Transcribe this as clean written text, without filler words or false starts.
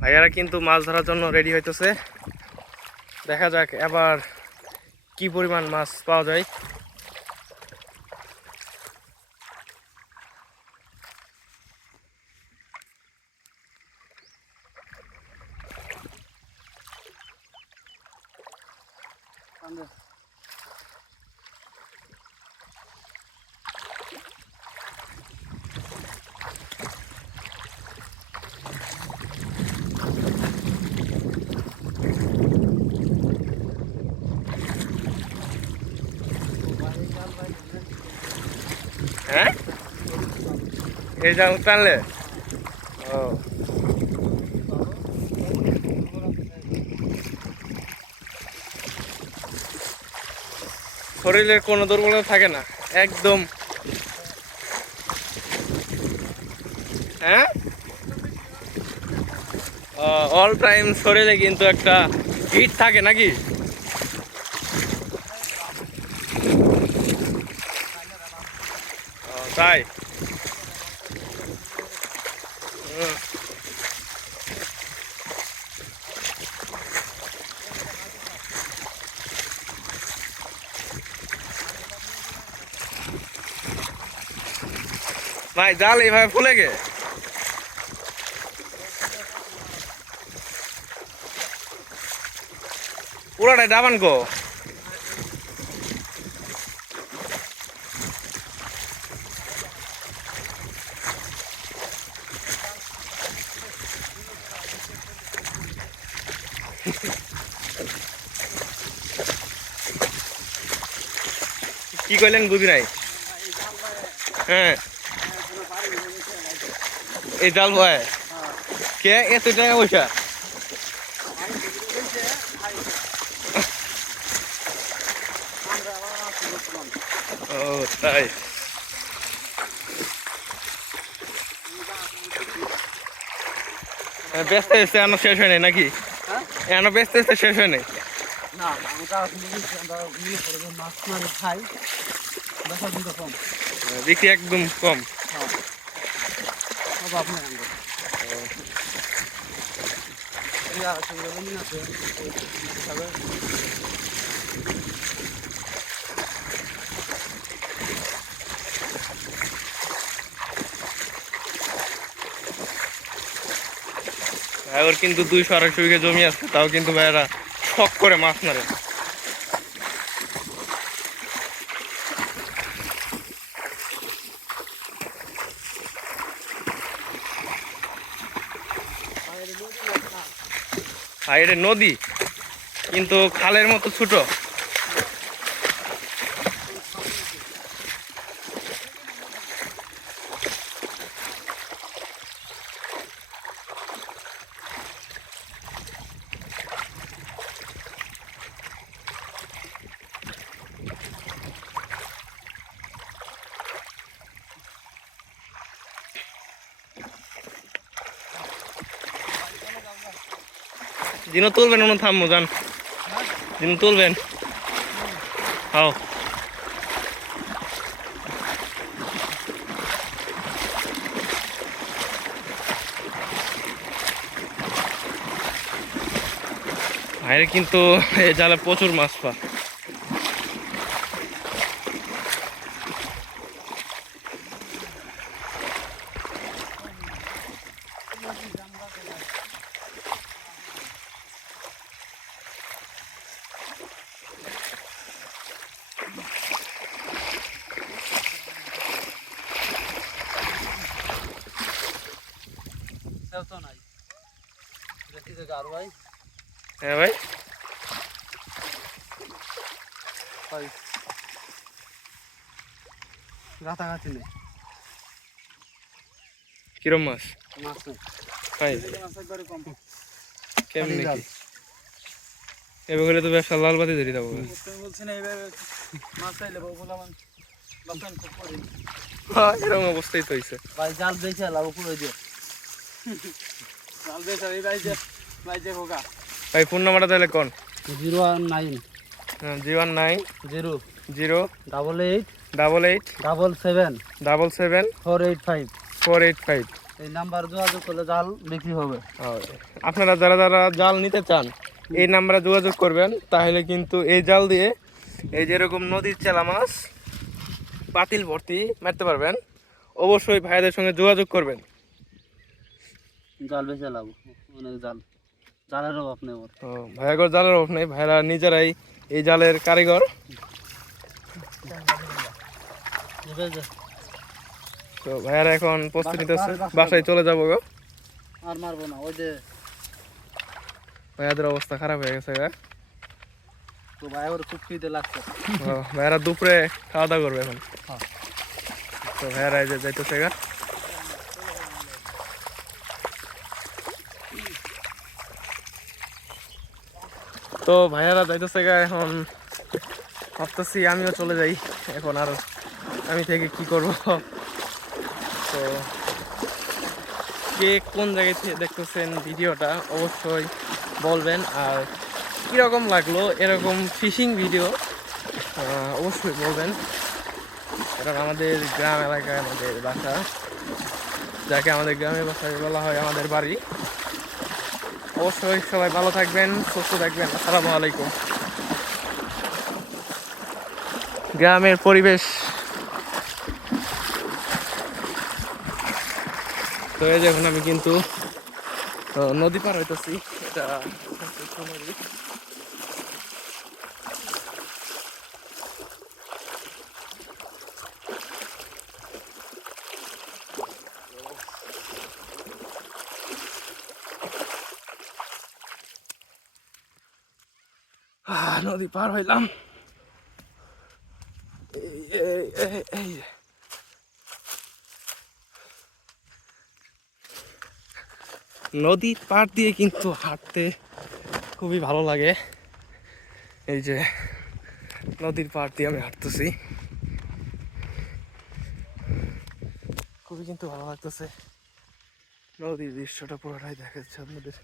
ভাইয়ারা কিন্তু মাছ ধরার জন্য রেডি হইতেছে। দেখা যাক এবার কি পরিমাণ মাছ পাওয়া যায়। হ্যাঁ, এই জাল টানলে ও শরীরের কোনো দুর্বলতা থাকে না একদম। হ্যাঁ, অল টাইম শরীরে কিন্তু একটা হিট থাকে নাকি? তাই ভাই জাল এইভাবে ফুলে গে পুরাটাই ডাবান গো। কি কইলেন বুঝি নাই। হ্যাঁ, এই জাল ভাই কে এত টাকা পয়সা? ও তাই, ব্যস্ত হয়েছে এখনো শেষ হয় নাই নাকি? এখনো ব্যস্ত হয়েছে শেষ হয় নাই। বিক্রি একদম কম। ওর কিন্তু 200-250 বিঘা জমি আছে, তাও কিন্তু ভাইয়েরা শখ করে মাছ মারে। আর এটা নদী কিন্তু খালের মতো ছোট। দিনও তুলবেন অনু থামবো যান, দিন তুলবেন। হাও ভাইরে কিন্তু এই জালে প্রচুর মাছ পা। হ্যাঁ ভাই, কিরম মাছ কেমন নাকি? এবার হলে তো ব্যবসা লাল বাতি ধরে যাবো। এরকম অবস্থাই তো হয়েছে ভাই, জাল বেঁচে লাভ করে দিও। ভাই ফোন নাম্বারটা তাহলে কোন? 019 019 0 0 88 88 77 77 485। 485। এই নাম্বার যোগাযোগ করলে জাল বিক্রি হবে। আপনারা যারা যারা জাল নিতে চান এই নাম্বারে যোগাযোগ করবেন, তাহলে কিন্তু এই জাল দিয়ে এই যেরকম নদীর চেলা মাছ পাতিল ভর্তি মারতে পারবেন। অবশ্যই ভাইদের সঙ্গে যোগাযোগ করবেন। জাল বেচে লাভ, অনেক জালের অভাব নেই ওর। ভাইয়াগর জালের অভাব নেই, ভাইরা নিজেরাই এই জালের কারিগর। তো ভাইয়ারা এখন প্রস্তুতি নিতেছে, বাসায় চলে যাবো গো। আর মারবো না, ওই যে ভাইয়াদের অবস্থা খারাপ হয়ে গেছে গা। তো ভাই ওর খুব খিদে লাগছে। ভাইয়ারা দুপুরে খাওয়া দাওয়া করবে এখন। হ্যাঁ। তো ভাইয়ারা এই যে যাইতেছে গা। তো ভাইয়ারা যাইতেছে গা, এখন ভাবতেছি আমিও চলে যাই এখন। আর আমি থেকে কি করব? তো কে কোন জায়গায় থেকে দেখতেছেন ভিডিওটা অবশ্যই বলবেন। আর কীরকম লাগলো এরকম ফিশিং ভিডিও অবশ্যই বলবেন। কারণ আমাদের গ্রাম এলাকায় আমাদের বাসা, যাকে আমাদের গ্রামের বাসায় বলা হয় আমাদের বাড়ি। অবশ্যই সবাই ভালো থাকবেন, সুস্থ থাকবেন। আসসালামু আলাইকুম। গ্রামের পরিবেশ। তো এই যে এখন আমি কিন্তু নদী পার হইতেছি। এটা নদী। নদী পার হইলাম। এই নদীর পাড় দিয়ে কিন্তু হাঁটতে খুবই ভালো লাগে। এই যে নদীর পাড় দিয়ে আমি হাঁটতেছি, খুবই কিন্তু ভালো লাগতেছে। নদীর দৃশ্যটা পুরোটাই দেখা যাচ্ছে আপনাদের।